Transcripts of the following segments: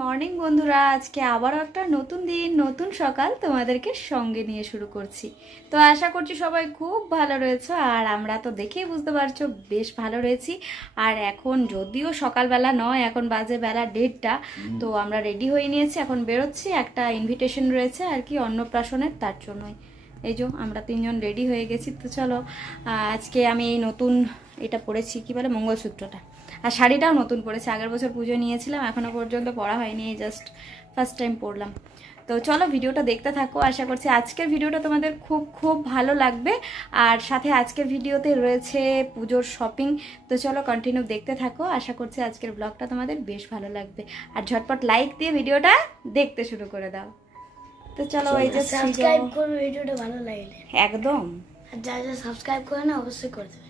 Morning বন্ধুরা, আজকে আবারও একটা নতুন দিন নতুন সকাল তোমাদেরকে সঙ্গে নিয়ে শুরু করছি। তো আশা করছি সবাই খুব ভালো রয়েছে, আর আমরা তো দেখেই বুঝতে পারছো বেশ ভালো রয়েছি। আর এখন যদিও সকালবেলা নয়, এখন বাজে বেলা 1:30, তো আমরা রেডি হয়ে নিয়েছি, এখন বেরোচ্ছি। একটা ইনভিটেশন রয়েছে আর কি অন্নপ্রাশনের, তার জন্যই এই যে আমরা 3জন রেডি হয়ে গেছি। তো চলো, আজকে আমি এই নতুন এটা পরেছি, কি বলে, মঙ্গলসূত্রটা, আর শাড়িটাও নতুন পরেছি। আগের বছর পুজো নিয়েছিলাম, এখনো পর্যন্ত পরা হয়নি, জাস্ট ফার্স্ট টাইম পরলাম। তো চলো ভিডিওটা দেখতে থাকো, আশা করছি আজকের ভিডিওটা তোমাদের খুব খুব ভালো লাগবে। আর সাথে আজকের ভিডিওতে রয়েছে পুজোর শপিং। তো চলো কন্টিনিউ দেখতে থাকো, আশা করছি আজকের ব্লগটা তোমাদের বেশ ভালো লাগবে। আর ঝটপট লাইক দিয়ে ভিডিওটা দেখতে শুরু করে দাও। তো চলো, এই যে সাবস্ক্রাইব করো ভিডিওটা ভালো লাগলে একদম, আর যা যা সাবস্ক্রাইব করে না অবশ্যই করে দেবে।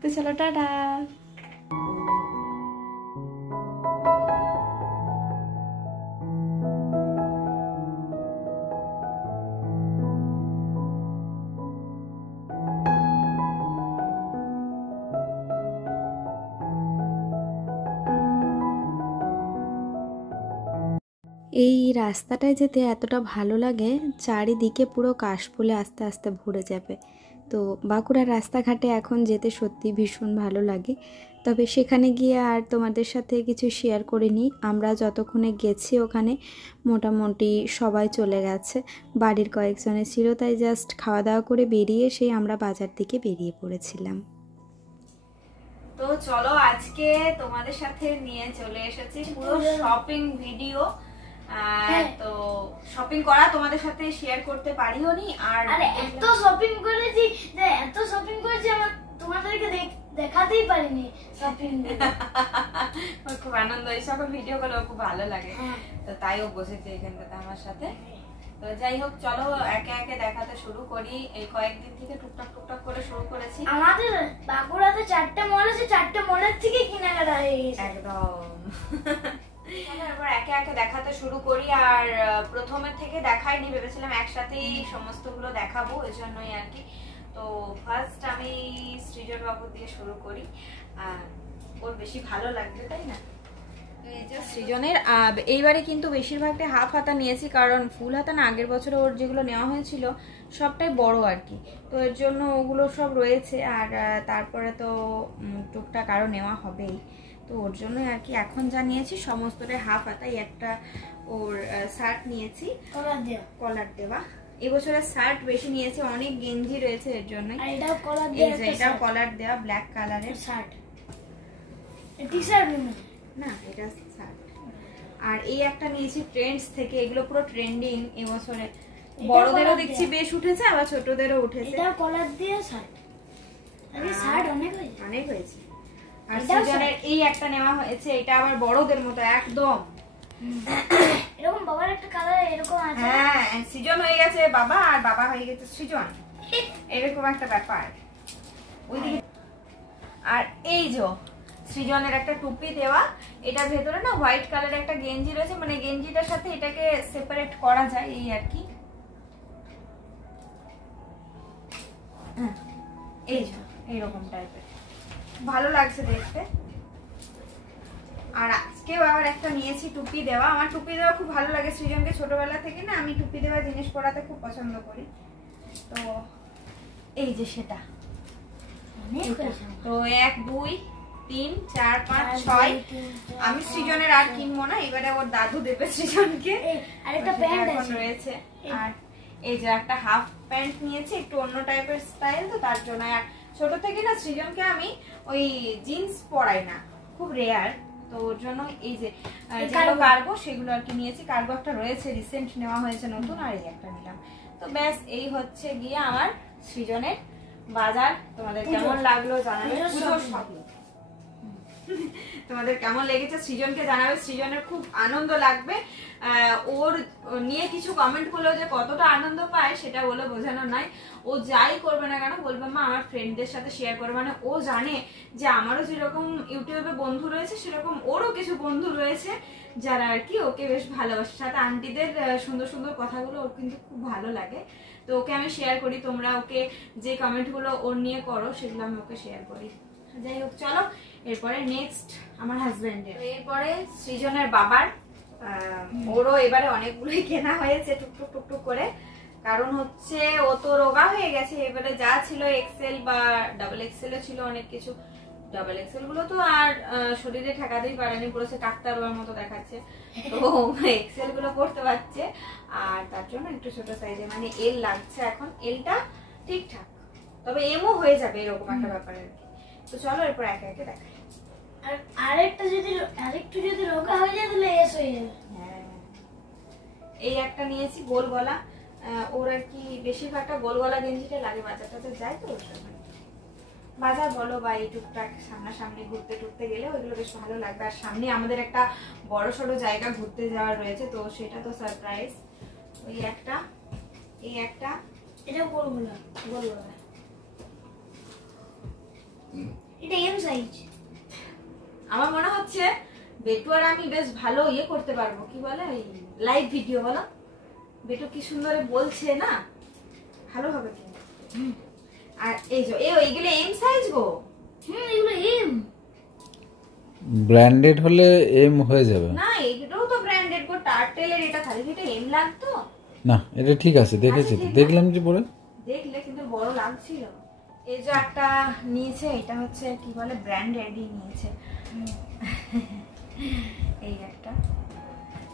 তো চলো টাটা। এই রাস্তাটায় যেতে এতটা ভালো লাগে, চারিদিকে পুরো কাশফুলে আস্তে আস্তে ভরে যাবে। তো বাঁকুড়ার রাস্তাঘাটে এখন যেতে সত্যি ভীষণ ভালো লাগে। তবে সেখানে গিয়ে আর তোমাদের সাথে কিছু শেয়ার করিনি। আমরা যতক্ষণে গেছি ওখানে মোটামুটি সবাই চলে গেছে, বাড়ির কয়েকজনে ছিল, তাই জাস্ট খাওয়া দাওয়া করে বেরিয়ে সেই আমরা বাজার দিকে বেরিয়ে পড়েছিলাম। তো চলো, আজকে তোমাদের সাথে নিয়ে চলে এসেছি পুরো শপিং ভিডিও। তো শপিং করা তোমাদের সাথে শেয়ার করতে পারিও নি। আর এত শপিং করেছি যে এত শপিং করেছি আমার তোমাদেরকে দেখাতেই পারিনি শপিং। ওর খুব আনন্দ, এই সকল ভিডিও গুলো খুব ভালো লাগে, তো তাই ও বসেছে এখানটাতে আমার সাথে। তো যাই হোক, চলো একে একে দেখাতে শুরু করি। এই কয়েকদিন থেকে টুকটাক টুকটাক করে শুরু করেছি। আমাদের বাঁকুড়াতে 4টে মল আছে, 4টে মলের থেকে কেনাকাটা হয়ে গেছে একদম। এবার একে একে দেখাতে শুরু করি। আর প্রথমে থেকে দেখাইনি, ভেবেছিলাম একসাথেই সমস্তগুলো দেখাবো, ওই জন্যই আর কি। তো ফার্স্ট আমি সৃজন বাবু দিয়ে শুরু করি, ওর বেশি ভালো লাগবে, তাই না? এই যে সৃজনের এইবারে কিন্তু বেশিরভাগটা হাফ হাতা নিয়েছি, কারণ ফুল হাতা না, আগের বছরে ওর যেগুলো নেওয়া হয়েছিল সবটাই বড় আর কি, তো এর জন্য ওগুলো সব রয়েছে। আর তারপরে তো টুকটাক আরও নেওয়া হবেই, তো ওর জন্য আর কি এখন যা নিয়েছি সমস্তটাই হাফ হাতাই। একটা ওর শার্ট নিয়েছি কলার দেওয়া, এবছরের শার্ট বেশি নিয়েছি, অনেক গেঞ্জি রয়েছে এর জন্য। এটাও কলার দেওয়া ব্ল্যাক কালারের শার্ট, টি-শার্ট না এটা শার্ট। আর এই একটা নিয়েছি ট্রেন্ডস থেকে, এগুলো পুরো ট্রেন্ডিং এবছরে, বড়দেরও দেখছি বেশ উঠেছে, আবার ছোটদেরও উঠেছে। এটা কলার দিয়ে শার্ট, আরে শার্ট অনেক হয়েছে। আর সৃজনের এই একটা নেওয়া হয়েছে, এটা আবার বড়দের মতো একদম, এরকম বাবার একটা কালার এরকম আছে। হ্যাঁ, সৃজন হয়ে গেছে বাবা আর বাবা হয়ে গেছে সৃজন, এরকম একটা ব্যাপার ওইদিকে। আর এই যে সৃজনের একটা টুপি দেওয়া, এটার ভেতরে না হোয়াইট কালারের একটা গেঞ্জি রয়েছে, মানে গেঞ্জিটার সাথে এটাকে সেপারেট করা যায় এই আর কি। এই যে এইরকম টাইপের, ভালো লাগছে দেখতে। আর আজকেও আবার একটা নিয়েছি টুপি দেওয়া, আমার টুপি দেওয়া খুব ভালো লাগে সৃজনকে, ছোটবেলা থেকে না আমি টুপি দেওয়া জিনিস পরাতে খুব পছন্দ করি। তো এই যে সেটা, তো 1 2 3 4 5 6 আমি সৃজনের আর কিনবো না, এবারে ওর দাদু দেবে সৃজনকে। আরেকটা প্যান্ট আছে রয়েছে, আর এই যে একটা হাফ প্যান্ট নিয়েছি, একটু অন্য টাইপের স্টাইল, তো তার জন্য। আর ছোট থেকে না সৃজনকে আমি ওই জিন্স পরাই না, খুব রেয়ার, তো ওর জন্য এই যে কার্গো সেগুলো আর কি নিয়েছি। কার্গো একটা রয়েছে, রিসেন্ট নেওয়া হয়েছে নতুন, আর এই একটা নিলাম। তো ব্যাস এই হচ্ছে গিয়ে আমার সৃজনের বাজার। তোমাদের কেমন লাগলো জানাবে, পুজোর শপিং তোমাদের কেমন লেগেছে সৃজনকে জানাবে, সৃজনের খুব আনন্দ লাগবে। ওর নিয়ে কিছু কমেন্ট করলো যে কতটা আনন্দ পায় সেটা বলে বোঝানো নয়, ও যাই করবে না কেন বলবে মা আমার ফ্রেন্ডদের সাথে শেয়ার করে, মানে ও জানে যে আমারও যেরকম ইউটিউবে বন্ধু রয়েছে সেরকম ওরও কিছু বন্ধু রয়েছে যারা আর কি ওকে বেশ ভালোবাসে। সাথে আন্টিদের সুন্দর সুন্দর কথাগুলো ওর কিন্তু খুব ভালো লাগে, তো ওকে আমি শেয়ার করি। তোমরা ওকে যে কমেন্টগুলো ওর নিয়ে করো সেগুলো আমি ওকে শেয়ার করি। যাই হোক, চলো এরপরে নেক্সট আমার হাজবেন্ডের, এরপরে সৃজনের বাবার ওরও এবারে অনেকগুলোই কেনা হয়েছে টুকটুক টুকটুক করে, কারণ হচ্ছে ও তো রোগা হয়ে গেছে। এবারে যা ছিল এক্সেল বা ডাবল এক্সেলও ছিল অনেক কিছু, ডাবল এক্সেল গুলো তো আর শরীরে ঠেকাতেই পারেনি, পুরো সে কাকতারুয়ার মতো দেখাচ্ছে, তো এক্সেল গুলো পড়তে পারছে। আর তার জন্য একটু ছোট সাইজে মানে এল লাগছে এখন, এলটা ঠিকঠাক, তবে এমও হয়ে যাবে এরকম একটা ব্যাপার আর কি। তো চলো এরপর একে একে দেখাই। আর আরেকটু যদি রোগা হয়ে যায় তাহলে এস হয়ে যাবে। হ্যাঁ, এই একটা নিয়েছি গোল গলা, ওর আর কি বেশিরভাগটা গোল গলা গেঞ্জিটা লাগে, বাজারটাতে যায় তো বাজার বলো বা এই টুকটাক সামনাসামনি ঘুরতে টুরতে গেলে ওইগুলো বেশ ভালো লাগবে। আর সামনে আমাদের একটা বড় সড়ো জায়গা ঘুরতে যাওয়ার রয়েছে, তো সেটা তো সারপ্রাইজ। ওই একটা, এই একটা, এটা বলবো না, এটা এম সাইজ। আমার মনে হচ্ছে বেটু আর আমি বেশ ভালো ইয়ে করতে পারবো, কি বলে ওই লাইভ ভিডিও, বলো বেটু কি সুন্দর বলছে না, ভালো হবে কিন্তু। আর এই যে এইগুলো এম সাইজ গো। এগুলো এম ব্র্যান্ডেড হলে এম হয়ে যাবে না, এগুলোও তো ব্র্যান্ডেড গো, টার্টেলের, এটা খালি এটা এম লাগতো না। এটা ঠিক আছে, দেখেছি তো, দেখলাম যে পরে দেখলে, কিন্তু বড় লাগছিল। এই যে একটা নিয়েছে, এটা হচ্ছে কি বলে ব্র্যান্ডেডই নিয়েছে, এই একটা,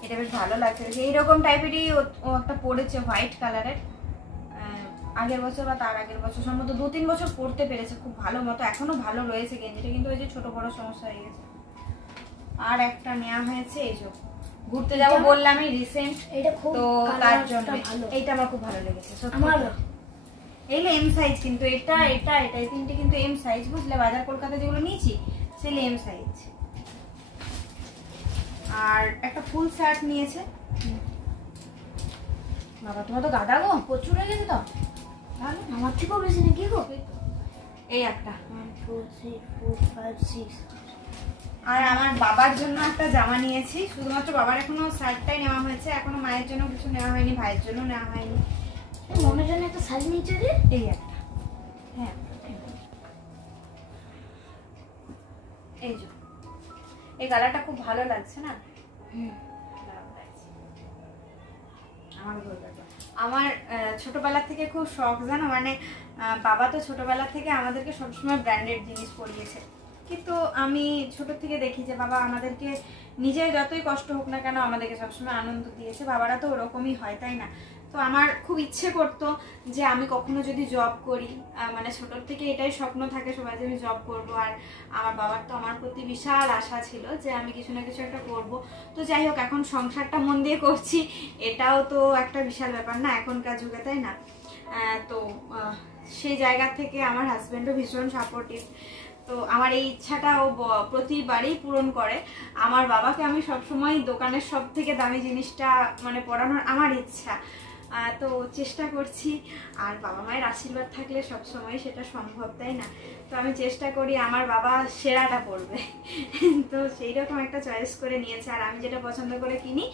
এটা বেশ ভালো লাগছে। এইরকম টাইপেরই ও একটা পড়েছে হোয়াইট কালারের, আগের বছর বা তার আগের বছর সম্ভবত 2-3 বছর পড়তে পেরেছে খুব ভালো মতো, এখনো ভালো রয়েছে গেঞ্জিটা, কিন্তু ওই যে ছোট বড় সমস্যা হয়ে গেছে। আর একটা নেওয়া হয়েছে এই যে ঘুরতে যাবো বললামই রিসেন্ট, এটা খুব তো তার জন্য ভালো, এইটা আমার খুব ভালো লেগেছে আমারও। এই এম সাইজ, কিন্তু এটা এটা এটা এই তিনটে কিন্তু এম সাইজ, বুঝলে, বাজার কলকাতা যেগুলো নিয়েছি সেগুলো এম সাইজ। আর একটা ফুল শার্ট নিয়েছে, বাবা তোমার তো গাদা গো, প্রচুর হয়ে গেছে তো, ভালো, আমার থেকেও বেশি নাকি গো। এই একটা। 1 2 3 4 5 6। আর আমার বাবার জন্য একটা জামা নিয়েছি, শুধুমাত্র বাবার এখনো শার্টটাই নেওয়া হয়েছে, এখনো মায়ের জন্য কিছু নেওয়া হয়নি, ভাইয়ের জন্য নেওয়া হয়নি। মনের জন্য একটা শাড়ি নিয়েছে রে, এই একটা, হ্যাঁ এই যে এই কালারটা খুব ভালো লাগছে না, আমার ছোটবেলা থেকে খুব শখ, জানো, মানে বাবা তো ছোটবেলা থেকে আমাদেরকে সবসময় ব্র্যান্ডেড জিনিস পরিয়েছে, কিন্তু আমি ছোট থেকে দেখি যে বাবা আমাদেরকে নিজে যতই কষ্ট হোক না কেন আমাদেরকে সবসময় আনন্দ দিয়েছে, বাবারা তো ওরকমই হয়, তাই না? তো আমার খুব ইচ্ছে করতো যে আমি কখনো যদি জব করি, মানে ছোটোর থেকে এটাই স্বপ্ন থাকে সবাই যে আমি জব করবো। আর আমার বাবার তো আমার প্রতি বিশাল আশা ছিল যে আমি কিছু না কিছু একটা করব। তো যাই হোক, এখন সংসারটা মন দিয়ে করছি, এটাও তো একটা বিশাল ব্যাপার না এখনকার যুগে, তাই না? তো সেই জায়গা থেকে আমার হাজব্যান্ডও ভীষণ সাপোর্টিভ, তো আমার এই ইচ্ছাটা ও প্রতিবারই পূরণ করে। আমার বাবাকে আমি সবসময় দোকানের সব থেকে দামি জিনিসটা মানে পরানোর আমার ইচ্ছা, তো চেষ্টা করছি। আর বাবা মায়ের আশীর্বাদ থাকলে সবসময় সেটা সম্ভব, তাই না? তো আমি চেষ্টা করি আমার বাবা সেরাটা পরবে তো সেই রকম একটা চয়েস করে নিয়েছে। আর আমি যেটা পছন্দ করে কিনি,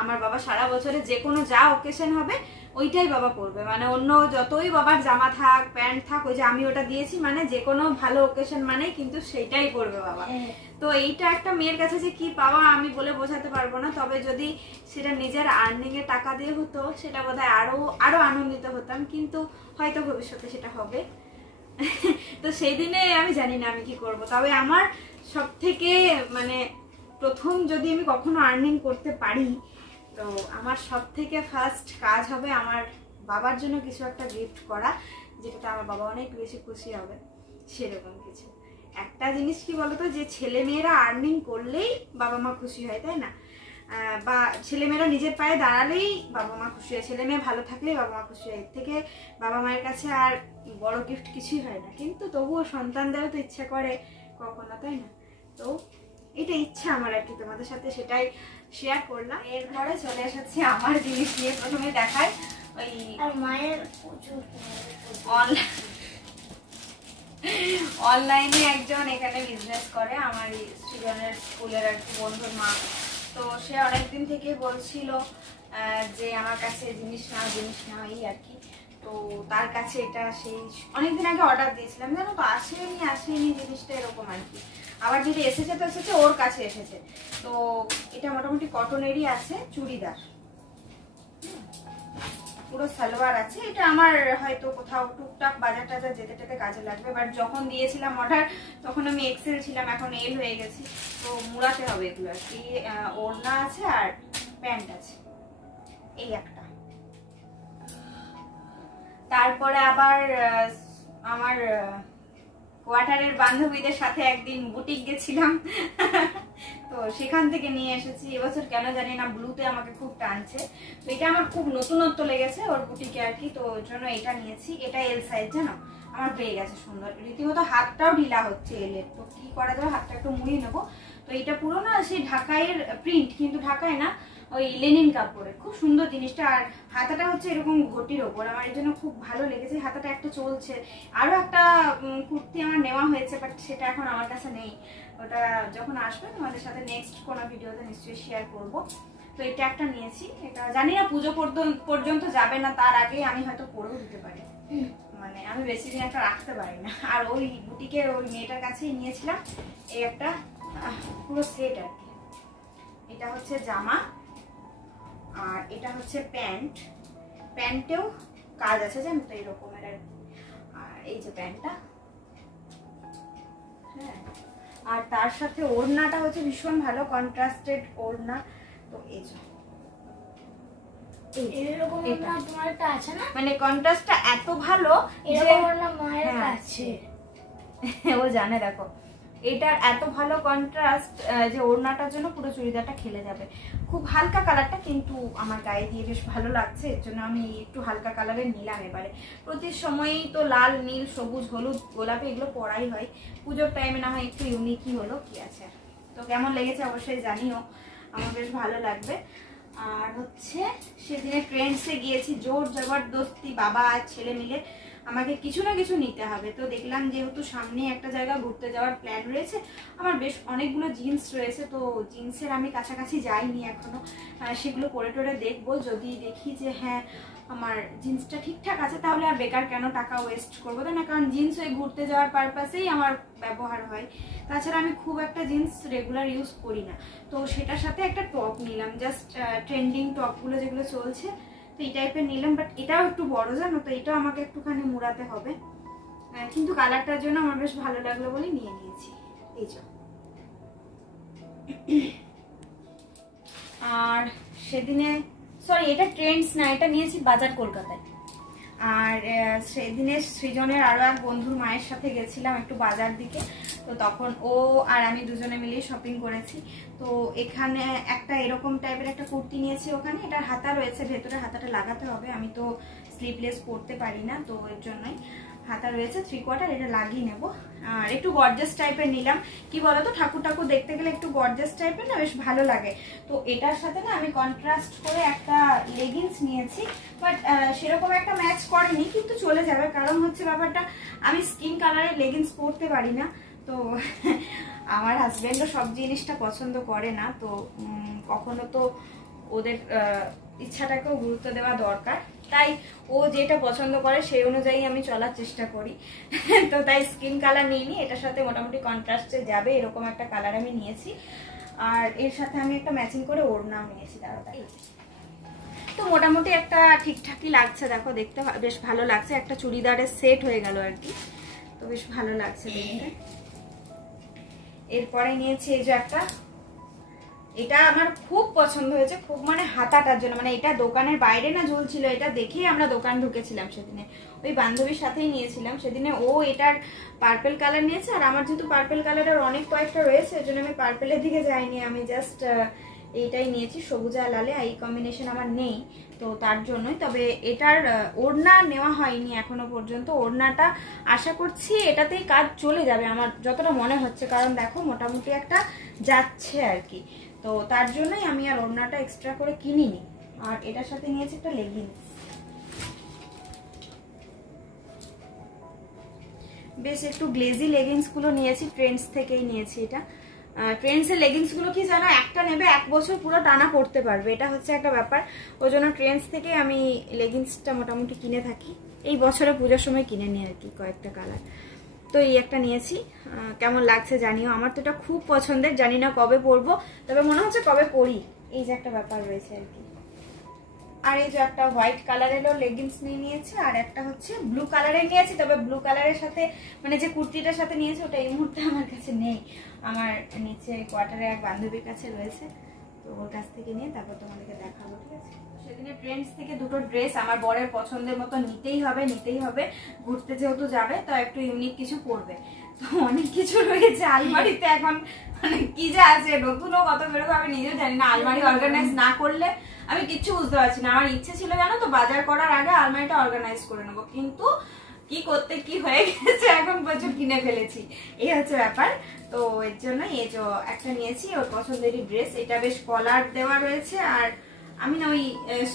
আমার বাবা সারা বছরে যে কোনো যা অকেশন হবে ওইটাই বাবা পরবে, মানে অন্য যতই বাবার জামা থাক প্যান্ট থাক, ওই যে আমি ওটা দিয়েছি মানে যে কোনো ভালো অকেশন মানেই কিন্তু সেইটাই পরবে বাবা। তো এইটা একটা মেয়ের কাছে যে কি পাওয়া আমি বলে বোঝাতে পারবো না, তবে যদি সেটা নিজের আর্নিং এর টাকা দিয়ে হতো সেটা বোধহয় আরো আনন্দিত হতাম, কিন্তু হয়তো ভবিষ্যতে সেটা হবে তো সেই দিনে আমি জানি না আমি কি করব। তবে আমার সব থেকে মানে প্রথম যদি আমি কখনো আর্নিং করতে পারি, তো আমার সব থেকে ফার্স্ট কাজ হবে আমার বাবার জন্য কিছু একটা গিফট করা, যেটাতে আমার বাবা অনেক বেশি খুশি হবে। সেরকম কিছু একটা জিনিস কি বলতো, যে ছেলে মেয়েরা আর্নিং করলেই বাবা মা খুশি হয়, তাই না? বা ছেলেমেয়েরা নিজের পায়ে দাঁড়ালেই বাবা মা খুশি হয়, ছেলে মেয়ে ভালো থাকলেই বাবা মা খুশি হয়। এর থেকে বাবা মায়ের কাছে আর বড় গিফট কিছুই হয় না, কিন্তু তবুও সন্তানদেরও তো ইচ্ছা করে কখনো, তাই না? তো এটা ইচ্ছা আমার আর কি, তোমাদের সাথে সেটাই শেয়ার করলাম। এরপরে চলে এসেছি আমার জিনিস নিয়ে। প্রথমে দেখায় ওই মায়ের অনলাইনে একজন এখানে বিজনেস করে, আমার স্টুডেন্টের স্কুলের আর কি বন্ধুর মা। তো সে অনেকদিন থেকে বলছিল যে আমার কাছে জিনিস নাও এই আর কি। তো তার কাছে এটা সেই অনেকদিন আগে অর্ডার দিয়েছিলাম, জানো তো, আসেনি জিনিসটা এরকম আর কি। আবার যদি এসেছে তো এসেছে, ওর কাছে এসেছে। তো এটা মোটামুটি কটনেরই আছে, চুড়িদার, পুরো সালোয়ার আছে। এটা আমার হয়তো কোথাও টুকটাক বাজার টাজার যেতে যেতে কাজে লাগবে, বাট যখন দিয়েছিলাম অর্ডার তখন আমি এক্সেল ছিলাম, এখন এল হয়ে গেছি, তো মুড়াতে হবে এগুলো আর কি। ওড়না আছে আর প্যান্ট আছে, এই একটা। তারপরে আবার আমার কোয়ার্টারের বান্ধবীদের সাথে একদিন বুটিক গেছিলাম, তো সেখান থেকে নিয়ে এসেছি। এবছর কেন জানি না ব্লুতে আমাকে খুব টানছে, তো এটা আমার খুব নতুনত্ব লেগেছে ওর বুটিকে আর কি, তো ওর জন্য এটা নিয়েছি। এটা এল সাইজ, জানো আমার হয়ে গেছে সুন্দর, রীতিমতো হাতটাও ঢিলা হচ্ছে এলের, তো কি করা যাবে, হাতটা একটু মুড়িয়ে নেবো। তো এটা পুরো না সেই ঢাকাইয়ের প্রিন্ট, কিন্তু ঢাকায় না, ওই লেনিন কাপড়ে, খুব সুন্দর জিনিসটা। আর হাতাটা হচ্ছে এরকম ঘটির ওপর, আমার এই জন্য খুব ভালো লেগেছে। হাতাটা একটা চলছে। আরো একটা কুর্তি আমার নেওয়া হয়েছে, বাট সেটা এখন আমার কাছে নেই, ওটা যখন আসবে তোমাদের সাথে নেক্সট কোনো ভিডিওতে নিশ্চয়ই শেয়ার করব। তো এটা একটা নিয়েছি, এটা জানি না পুজো পর্যন্ত যাবে না, তার আগে আমি হয়তো পরেও দিতে পারি, মানে আমি বেশি দিন একটা রাখতে পারি না। আর ওই বুটিকে ওই মেয়েটার কাছেই নিয়েছিলাম এই একটা পুরো সেট আর কি। এটা হচ্ছে জামা, আর এটা হচ্ছে প্যান্ট, প্যান্টেও কাজ আছে জানো তো এরকমের আর কি। আর এই যে প্যান্টটা, হ্যাঁ, আর তার সাথে ওড়নাটা হচ্ছে ভীষণ ভালো কন্ট্রাস্টেড ওড়না। তো এই যে এরকম ওড়না তোমার একটা আছে না, মানে কন্ট্রাস্টটা এত ভালো, এরকম ওড়না মায়ের কাছে ও জানে। দেখো এটার এত ভালো কন্ট্রাস্ট যে ওড়নাটার জন্য পুরো চুড়িদারটা খেলে যাবে। খুব হালকা কালারটা, কিন্তু আমার গায়ে দিয়ে বেশ ভালো লাগছে, এর জন্য আমি একটু হালকা কালারের নিলাম এবারে। প্রতি সময়ই তো লাল, নীল, সবুজ, হলুদ, গোলাপি এগুলো পরাই হয়, পুজোর টাইমে না হয় একটু ইউনিকই হলো, কি আছে। তো কেমন লেগেছে অবশ্যই জানিও, আমার বেশ ভালো লাগবে। আর হচ্ছে সেদিনে ট্রেন্ডসে গিয়েছি, জোর জবরদস্তি বাবা আর ছেলে মিলে আমাকে কিছু না কিছু নিতে হবে। তো দেখলাম যেহেতু সামনে একটা জায়গা ঘুরতে যাওয়ার প্ল্যান রয়েছে, আমার বেশ অনেকগুলো জিন্স রয়েছে, তো জিন্সের আমি কাছাকাছি যাইনি এখনো, সেগুলো পরে টরে দেখবো। যদি দেখি যে হ্যাঁ আমার জিন্সটা ঠিকঠাক আছে, তাহলে আর বেকার কেন টাকা ওয়েস্ট করবো, তাই না? কারণ জিন্স ওই ঘুরতে যাওয়ার পারপাসেই আমার ব্যবহার হয়, তাছাড়া আমি খুব একটা জিন্স রেগুলার ইউজ করি না। তো সেটার সাথে একটা টপ নিলাম, জাস্ট ট্রেন্ডিং টপগুলো যেগুলো চলছে, তো এই টাইপের নিলাম। বাট এটাও একটু বড় জানো তো, এটাও আমাকে একটুখানি মুড়াতে হবে, কিন্তু কালারটার জন্য আমার বেশ ভালো লাগলো বলে নিয়ে নিয়েছি। এই যে, আর সেদিনে সরি এটা ট্রেন্ডস না, এটা নিয়েছি বাজার কলকাতায়। আর সেদিনে সৃজনের আরো এক বন্ধুর মায়ের সাথে গেছিলাম একটু বাজার দিকে, তো তখন ও আর আমি দুজনে মিলেই শপিং করেছি। তো এখানে একটা এরকম টাইপের একটা কুর্তি নিয়েছি, ওখানে এটার হাতা রয়েছে, ভেতরে হাতাটা লাগাতে হবে, আমি তো স্লিভলেস পরতে পারি না, তো এর জন্যই হাতা রয়েছে 3/4, এটা লাগিয়ে নেব। আর একটু গর্জাস টাইপের নিলাম, কি বলতো ঠাকুর ঠাকুর দেখতে গেলে একটু গর্জাস টাইপের না বেশ ভালো লাগে। তো এটার সাথে না আমি কন্ট্রাস্ট করে একটা লেগিংস নিয়েছি, বাট সেরকম একটা ম্যাচ করেনি, কিন্তু চলে যাবে। কারণ হচ্ছে ব্যাপারটা, আমি স্কিন কালারের লেগিংস পরতে পারি না, তো আমার হাজবেন্ডও সব জিনিসটা পছন্দ করে না, তো কখনো তো ওদের ইচ্ছাটাকেও গুরুত্ব দেওয়া দরকার, তাই ও যেটা পছন্দ করে সেই অনুযায়ী আমি চলার চেষ্টা করি। তো তাই স্কিন কালার নিইনি, এটার সাথে মোটামুটি কন্ট্রাস্টে যাবে এরকম একটা কালার আমি নিয়েছি। আর এর সাথে আমি একটা ম্যাচিং করে ওড়নাও নিয়েছি তাড়াতাড়ি। তো মোটামুটি একটা ঠিকঠাকই লাগছে, দেখো দেখতে বেশ ভালো লাগছে, একটা চুড়িদারের সেট হয়ে গেল আর কি, তো বেশ ভালো লাগছে দেখতে। এরপরে নিয়েছি এই যে একটা, এটা আমার খুব পছন্দ হয়েছে, খুব মানে হাতাটার জন্য, মানে এটা দোকানের বাইরে না ঝুলছিল, এটা দেখেই আমরা দোকান ঢুকেছিলাম সেদিনে, ওই বান্ধবীর সাথেই নিয়েছিলাম সেদিনে। ও এটার পার্পেল কালার নিয়েছে, আর আমার যেহেতু পার্পেল কালারের অনেক কয়েকটা রয়েছে, এর জন্য আমি পার্পেলের দিকে যাইনি, আমি জাস্ট এইটাই নিয়েছি, সবুজ আর লালে, এই কম্বিনেশন আমার নেই, তো তার জন্যই। তবে এটার ওড়না নেওয়া হয়নি এখনো পর্যন্ত, ওড়নাটা আশা করছি এটাতেই কাজ চলে যাবে আমার যতটা মনে হচ্ছে, কারণ দেখো মোটামুটি একটা যাচ্ছে আর কি, তো তার জন্যই আমি আর ওড়নাটা এক্সট্রা করে কিনিনি। আর এটার সাথে নিয়েছি একটা লেগিংস, বেশ একটু গ্লেজি লেগিংস গুলো নিয়েছি, ট্রেন্ডস থেকেই নিয়েছি এটা। ট্রেন্ডসের লেগিংস গুলো কি জানো, একটা নেবে 1 বছর পুরো টানা পড়তে পারবে, এটা হচ্ছে একটা ব্যাপার, ওই জন্য ট্রেন্ডস থেকে আমি লেগিংসটা মোটামুটি কিনে থাকি, এই বছরে পূজার সময় কিনে নিই আর কি কয়েকটা কালার। তো এই একটা নিয়েছি, কেমন লাগছে জানিও। আমার তো এটা খুব পছন্দের, জানি না কবে পরবো, তবে মনে হচ্ছে কবে পরি, এই যে একটা ব্যাপার রয়েছে আর কি। আর এই যে একটা হোয়াইট কালারেরও লেগিংস নিয়ে নিয়েছি, আর একটা হচ্ছে ব্লু কালারের নিয়েছি, তবে ব্লু কালারের সাথে মানে যে কুর্তিটার সাথে নিয়েছি ওটা এই মুহূর্তে আমার কাছে নেই, আমার নিচে কোয়ার্টারে এক বান্ধবীর কাছে রয়েছে, তো ওর কাছ থেকে নিয়ে তারপর তোমাদেরকে দেখাবো, ঠিক আছে। সেদিনে ট্রেন্ডস থেকে দুটো ড্রেস আমার বরের পছন্দের মতো নিতেই হবে, ঘুরতে যেহেতু যাবে তো একটু ইউনিক কিছু পরবে, তো অনেক কিছু রয়েছে আলমারিতে এখন, মানে কি যে আছে, নতুনও কত বেরোবে আমি নিজেও জানি না। আলমারি অর্গানাইজ না করলে আমি কিচ্ছু বুঝতে পারছি না। আমার ইচ্ছে ছিল জানো তো, বাজার করার আগে আলমারিটা অর্গানাইজ করে নেবো, কিন্তু কি করতে কি হয়ে গেছে, এখন প্রচুর কিনে ফেলেছি, এই হচ্ছে ব্যাপার। তো এর জন্য এই যে একটা নিয়েছি ওর পছন্দেরই ড্রেস, এটা বেশ কলার দেওয়া রয়েছে, আর আমি না ওই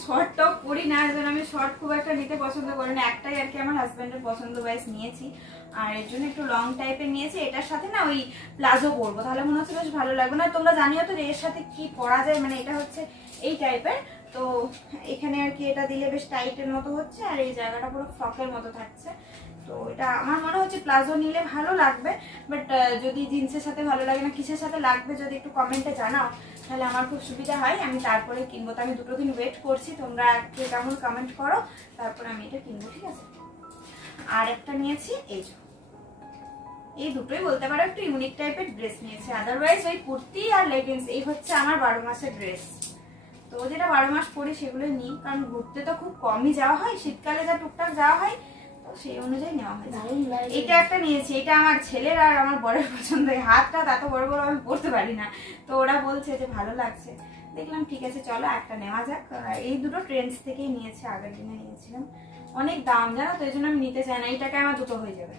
শর্ট টপ পরি না, এর জন্য আমি শর্ট খুব একটা নিতে পছন্দ করি না, একটাই আর কি আমার হাজবেন্ডের পছন্দ ওয়াইজ নিয়েছি, আর এর জন্য একটু লং টাইপের নিয়েছি। এটার সাথে না ওই প্লাজো পরবো, তাহলে মনে হচ্ছে বেশ ভালো লাগবে না। তোমরা জানিও তো এর সাথে কি পরা যায়, মানে এটা হচ্ছে এই টাইপের, তো এখানে আর কি এটা দিলে বেশ টাইটের মতো হচ্ছে, আর এই জায়গাটা পুরো ফ্রকের মতো থাকছে, তো এটা আমার মনে হচ্ছে প্লাজো নিলে ভালো লাগবে, বাট যদি জিন্সের সাথে ভালো লাগে না কিসের সাথে লাগবে যদি একটু কমেন্টে জানাও তাহলে আমার খুব সুবিধা হয়, আমি তারপরে কিনবো। তো আমি দুটো দিন ওয়েট করছি, তোমরা কে কেমন কমেন্ট করো, তারপরে আমি এটা কিনবো, ঠিক আছে। আর একটা নিয়েছি এই দুটোই বলতে পারো একটু ইউনিক টাইপের ড্রেস নিয়েছি, আদারওয়াইজ ওই কুর্তি আর লেগিংস এই হচ্ছে আমার 12 মাসের ড্রেস। তো যেটা 12 মাস পরি সেগুলো নিই, কারণ ঘুরতে তো খুব কমই যাওয়া হয়, শীতকালে যা টুকটাক যাওয়া হয় তো সেই অনুযায়ী নেওয়া হয়। এটা একটা নিয়েছি, এটা আমার ছেলের আর আমার বরের পছন্দ, হাতটা এত বড় বড় আমি পরতে পারি না, তো ওরা বলছে যে ভালো লাগছে, দেখলাম ঠিক আছে চলো একটা নেওয়া যাক। এই দুটো ট্রেন্ডস থেকেই নিয়েছি, আগের দিনে নিয়েছিলাম, অনেক দাম জানো তো, এই জন্য আমি নিতে চাই না, এই টাকায় আমার দুটো হয়ে যাবে,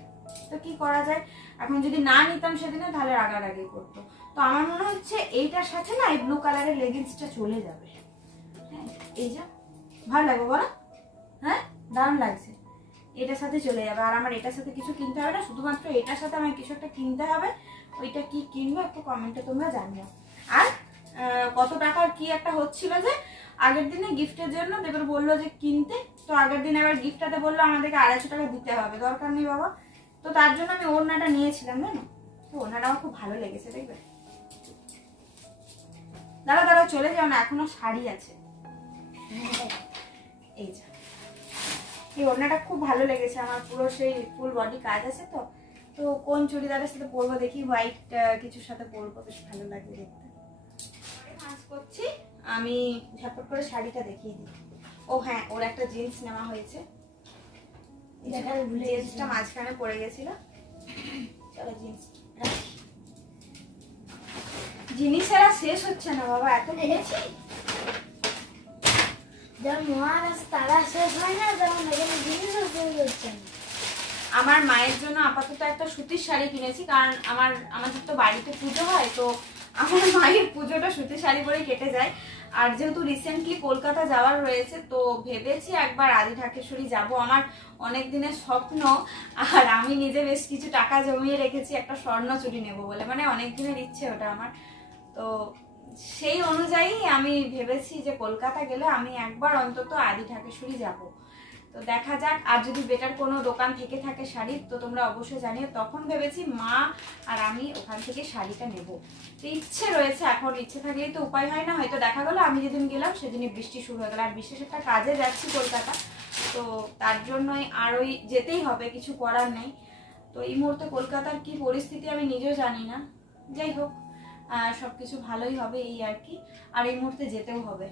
তো কি করা যায়। এখন যদি না নিতাম সেদিনে তাহলে রাগারাগি করতো, তো আমার মনে হচ্ছে এইটার সাথে না এই ব্লু কালারের লেগিংসটা চলে যাবে, হ্যাঁ এই যে ভালো লাগবে বলো, হ্যাঁ দারুণ লাগছে, এটার সাথে চলে যাবে। আর আমার এটার সাথে কিছু কিনতে হবে না, শুধুমাত্র এটার সাথে আমার কিছু একটা কিনতে হবে, ওইটা কি কিনবো একটু কমেন্টে তোমরা জানিও। আর কত টাকার কি একটা হচ্ছিল যে আগের দিনে গিফটের জন্য দেবের বললো যে কিনতে, তো আগের দিন আবার গিফটটাতে বললো আমাদেরকে 250 টাকা দিতে হবে, দরকার নেই বাবা, তো তার জন্য আমি ওড়নাটা নিয়েছিলাম জানো, তো ওড়নাটা আমার খুব ভালো লেগেছে, দেখবে দাঁড়াও চলে যাও না, এখনো শাড়ি আছে, এই যে এই ওড়নাটা খুব ভালো লেগেছে আমার, পুরো সেই ফুল বডি কাজ আছে, তো তো কোন চুড়িদারের সাথে পরবো দেখি, হোয়াইট কিছুর সাথে পরবো, বেশ ভালো লাগবে দেখতে। কাজ করছি আমি, ঝটপট করে শাড়িটা দেখিয়ে দিই। ও হ্যাঁ, ওর একটা জিন্স নেওয়া হয়েছে, জিন্সটা মাঝখানে পড়ে গেছিল, চলো জিন্স জিনিসেরা শেষ হচ্ছে না বাবা, এত নিয়েছি তারা শেষ হয় না, তেমন এখানে জিনিসও শেষ হচ্ছে না। আমার মায়ের জন্য আপাতত একটা সুতির শাড়ি কিনেছি, কারণ আমাদের তো বাড়িতে পুজো হয়, তো আমার মায়ের পুজোটা সুতির শাড়ি পরে কেটে যায়। আর যেহেতু রিসেন্টলি কলকাতা যাওয়ার রয়েছে, তো ভেবেছি একবার আদি ঢাকেশ্বরী যাব, আমার অনেক দিনের স্বপ্ন, আর আমি নিজে বেশ কিছু টাকা জমিয়ে রেখেছি একটা স্বর্ণ চুড়ি নেবো বলে, মানে অনেক দিনের ইচ্ছে ওটা আমার, তো সেই অনুযায়ী আমি ভেবেছি যে কলকাতা গেলে আমি একবার অন্তত আদি ঢাকেশ্বরী যাব, তো দেখা যাক। আর যদি বেটার কোনো দোকান থেকে থাকে শাড়ির তো তোমরা অবশ্যই জানিও, তখন ভেবেছি মা আর আমি ওখান থেকে শাড়িটা নেব, তো ইচ্ছে রয়েছে, এখন ইচ্ছে থাকলেই তো উপায় হয় না, হয়তো দেখা গেলো আমি যেদিন গেলাম সেদিনই বৃষ্টি শুরু হয়ে গেল, আর বিশেষ একটা কাজে যাচ্ছি কলকাতা, তো তার জন্যই আর ওই যেতেই হবে, কিছু করার নেই। তো এই মুহূর্তে কলকাতার কি পরিস্থিতি আমি নিজেও জানি না, যাই হোক সবকিছু ভালোই হবে এই আর কি, আর এই মুহূর্তে যেতেও হবে।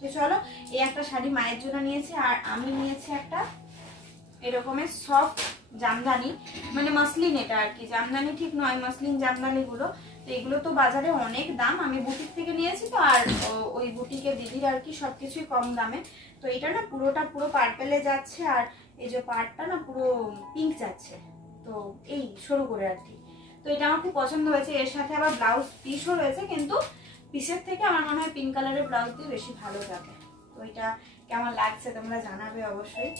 তো চলো, এই একটা শাড়ি মায়ের জন্য নিয়েছি, আর আমি নিয়েছি একটা এরকমের সফট জামদানি, মানে মাসলিন, এটা আর কি জামদানি ঠিক নয়, মাসলিন জামদানি গুলো, তো এগুলো তো বাজারে অনেক দাম, আমি বুটিক থেকে নিয়েছি তো, আর ওই বুটিকে দিদির আর কি সবকিছুই কম দামে। তো এটা না পুরোটা পুরো পার্পেলে যাচ্ছে, আর এই যে পার্টটা না পুরো পিঙ্ক যাচ্ছে, তো এই সরু করে আর কি, তো এটা আমার খুব পছন্দ হয়েছে। এর সাথে আবার ব্লাউজ পিসও রয়েছে, কিন্তু পিসের থেকে আমার মনে হয় পিঙ্ক কালারের ব্লাউজ দিয়ে বেশি ভালো যাবে, তো এটা কেমন লাগছে তোমরা জানাবে অবশ্যই।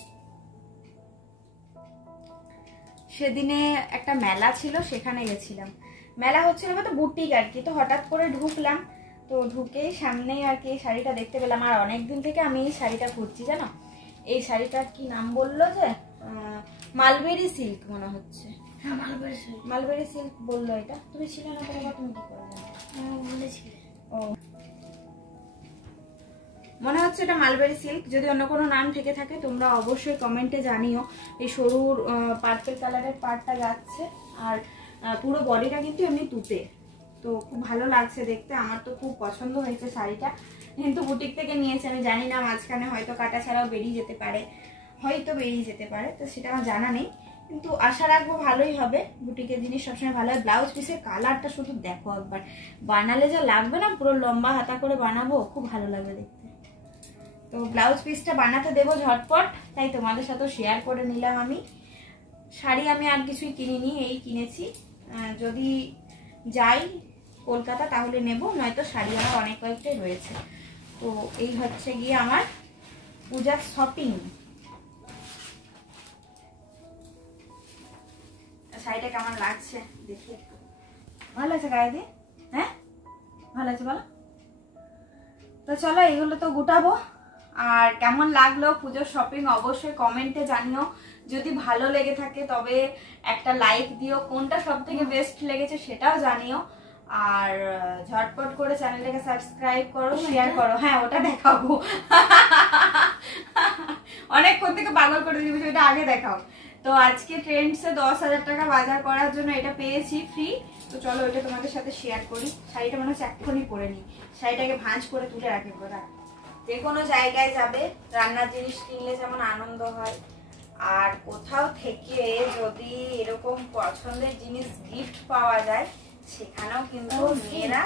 সেদিনে একটা মেলা ছিল, সেখানে গেছিলাম, মেলা হচ্ছিল তো বুটিক আর কি, তো হঠাৎ করে ঢুকলাম, তো ঢুকেই সামনেই আর কি এই শাড়িটা দেখতে পেলাম, আর অনেকদিন থেকে আমি এই শাড়িটা খুঁজছি জানো, এই শাড়িটার কি নাম বললো যে মালবেরি সিল্ক মনে হচ্ছে, হ্যাঁ মালবেরি সিল্ক মালবেরি সিল্ক বললো এটা, তুমি ছিল না তো বাবা, তুমি কি করে জানো? বলেছিলে। ও মনে হচ্ছে এটা মালবেরি সিল্ক, যদি অন্য কোনো নাম থেকে থাকে তোমরা অবশ্যই কমেন্টে জানিও। এই সরুর পার্পল কালারের পার্টটা যাচ্ছে, আর পুরো বডিটা কিন্তু এমনি তুতে, তো খুব ভালো লাগছে দেখতে। আমার তো খুব পছন্দ হয়েছে শাড়িটা, কিন্তু বুটিক থেকে নিয়েছে, আমি জানি না মাঝখানে হয়তো কাটা ছাড়াও বেরিয়ে যেতে পারে, তো সেটা আমার জানা নেই, কিন্তু আশা রাখবো ভালোই হবে। বুটিকের জিনিস সবসময় ভালো হয়। ব্লাউজ পিসের কালারটা শুধু দেখো একবার, বানালে যা লাগবে না, পুরো লম্বা হাতা করে বানাবো, খুব ভালো লাগবে দেখতে। তো ব্লাউজ পিসটা বানাতে দেবো ঝটপট, তাই তোমাদের সাথে শেয়ার করে নিলাম। আমি শাড়ি আমি আর কিছুই কিনিনি, এই কিনেছি। যদি যাই কলকাতা তাহলে নেব, নয়তো শাড়ি আমার অনেক কয়েকটাই রয়েছে। তো এই হচ্ছে গিয়ে আমার পূজার শপিং। শাড়িটা কেমন লাগছে দেখি, ভালো লাগছে গায়ে দিয়ে? হ্যাঁ ভালো লাগছে বলো। তো চলো এগুলো তো গোটাবো। আর কেমন লাগলো পুজোর শপিং অবশ্যই কমেন্টে জানিও। যদি ভালো লেগে থাকে তবে একটা লাইক দিও, কোনটা সব থেকে বেস্ট লেগেছে সেটাও জানিও। আর ঝটপট করে চ্যানেলটাকে সাবস্ক্রাইব করো, শেয়ার করো। হ্যাঁ ওটা দেখাবো, অনেকক্ষণ থেকে পাগল করে দিবি, এটা আগে দেখাও। তো আজকে ট্রেন্ডসে 10,000 টাকা বাজার করার জন্য এটা পেয়েছি ফ্রি। তো চলো এটা তোমাদের সাথে শেয়ার করি। শাড়িটা মনে হচ্ছে এক্ষুনি পরে নিই, শাড়িটাকে ভাঁজ করে তুলে রাখি। ওরা যে কোনো জায়গায় যাবে, রান্নার জিনিস কিনলে যেমন আনন্দ হয়, আর কোথাও থেকে যদি এরকম পছন্দের জিনিস গিফট পাওয়া যায় সেখানেও কিন্তু মেয়েরা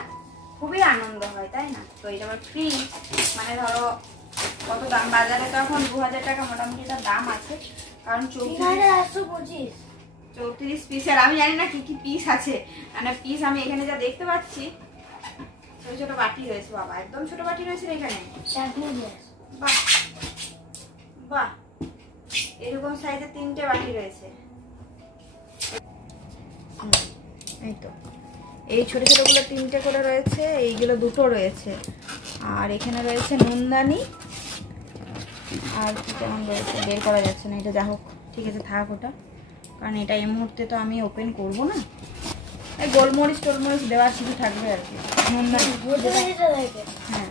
খুবই আনন্দ হয়, তাই না? তো এটা আমার ফ্রি, মানে ধরো কত দাম, বাজারে তো এখন 2000 টাকা মোটামুটি এটা দাম আছে, কারণ 34 পিস। আর আমি জানি না কি কি পিস আছে, মানে পিস আমি এখানে যা দেখতে পাচ্ছি ছোট ছোট বাটি রয়েছে। বাবা একদম ছোট বাটি রয়েছে এখানে, বাহ বাহ, এরকম সাইজে 3টে বাটি রয়েছে। এই তো এই ছোট ছোট গুলো 3টে করে রয়েছে, এইগুলো 2টো রয়েছে, আর এখানে রয়েছে নুনদানি, আর কি কেমন রয়েছে বের করা যাচ্ছে না, এটা যা হোক ঠিক আছে থাক ওটা, কারণ এটা এই মুহূর্তে তো আমি ওপেন করব না। এই গোলমরিচ টোলমরিচ দেওয়ার শুধু থাকবে আর কি, নুনদানি। হ্যাঁ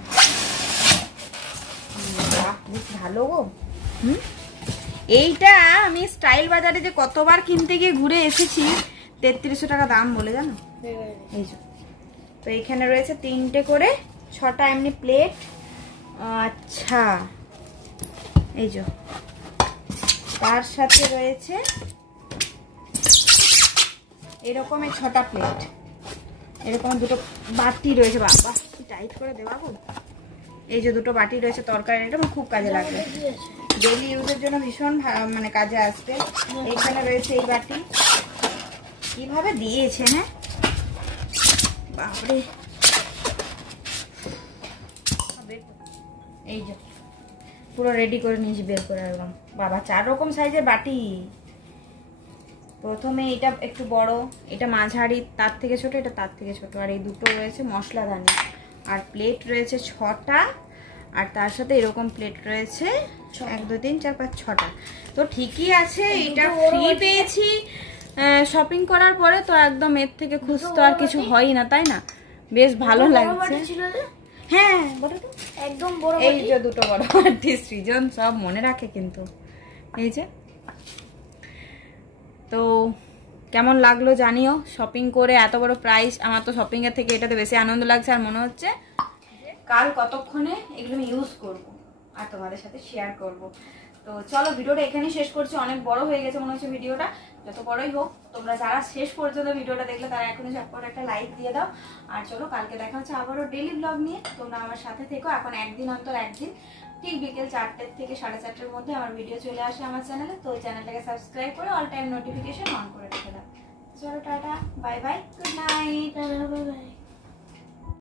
বেশ ভালো গো। এইটা আমি স্টাইল বাজারে যে কতবার কিনতে গিয়ে ঘুরে এসেছি, 3300 টাকা দাম বলে, জানো? এই যে তো এখানে রয়েছে 3টে করে, 6টা এমনি প্লেট। আচ্ছা এই যে তার সাথে রয়েছে এরকম 6টা প্লেট, এরকম 2টো বাটি রয়েছে। বাবা কি টাইট করে দেওয়া গো। এই যে 2টো বাটি রয়েছে তরকারি, এটা খুব কাজে লাগবে, ডেইলি ইউজের জন্য ভীষণ মানে কাজে আসবে। এখানে রয়েছে এই বাটি, কিভাবে দিয়েছে হ্যাঁ বাপরে। এই যে পুরো রেডি করে নিয়েছি বের করে একদম। বাবা 4 রকম সাইজের বাটি। প্রথমে এটা একটু বড়, এটা মাঝারি, তার থেকে ছোট, এটা তার থেকে ছোট, আর এই 2টো রয়েছে মশলাদানি। আর প্লেট রয়েছে 6টা, আর তার সাথে এরকম প্লেট রয়েছে 1 2 3 4 5 6টা। তো ঠিকই আছে, এটা ফ্রি পেয়েছি শপিং করার পরে, তো একদম এর থেকে খুশ তো আর কিছু হয় না, তাই না? বেশ ভালো লাগছে। হ্যাঁ বলো তো, একদম বড় এই যে 2টো বড় বাটি, সৃজন সব মনে রাখে কিন্তু। এই যে তো কেমন লাগলো জানিও শপিং করে, এত বড় প্রাইস। আমার তো শপিং এর থেকে এটাতে বেশি আনন্দ লাগছে, আর মনে হচ্ছে কাল কতক্ষণে এগুলো আমি ইউজ করব আর তোমাদের সাথে শেয়ার করব। তো চলো ভিডিওটা এখানেই শেষ করছি, অনেক বড় হয়ে গেছে মনে হচ্ছে ভিডিওটা। যত বড়ই হোক, তোমরা যারা শেষ পর্যন্ত ভিডিওটা দেখলে তারা এখনই ঝটপট একটা লাইক দিয়ে দাও। আর চলো কালকে দেখা হচ্ছে আবারও ডেইলি ব্লগ নিয়ে, তোমরা আমার সাথে থেকো। এখন একদিন অন্তর একদিন ঠিক বিকেল 4টে থেকে 4:30-এর মধ্যে আমার ভিডিও চলে আসে আমার চ্যানেলে। তো ওই চ্যানেলটাকে সাবস্ক্রাইব করে অল টাইম নোটিফিকেশন অন করে রেখে দাও। চলো tata, bye bye, good night. Bye bye.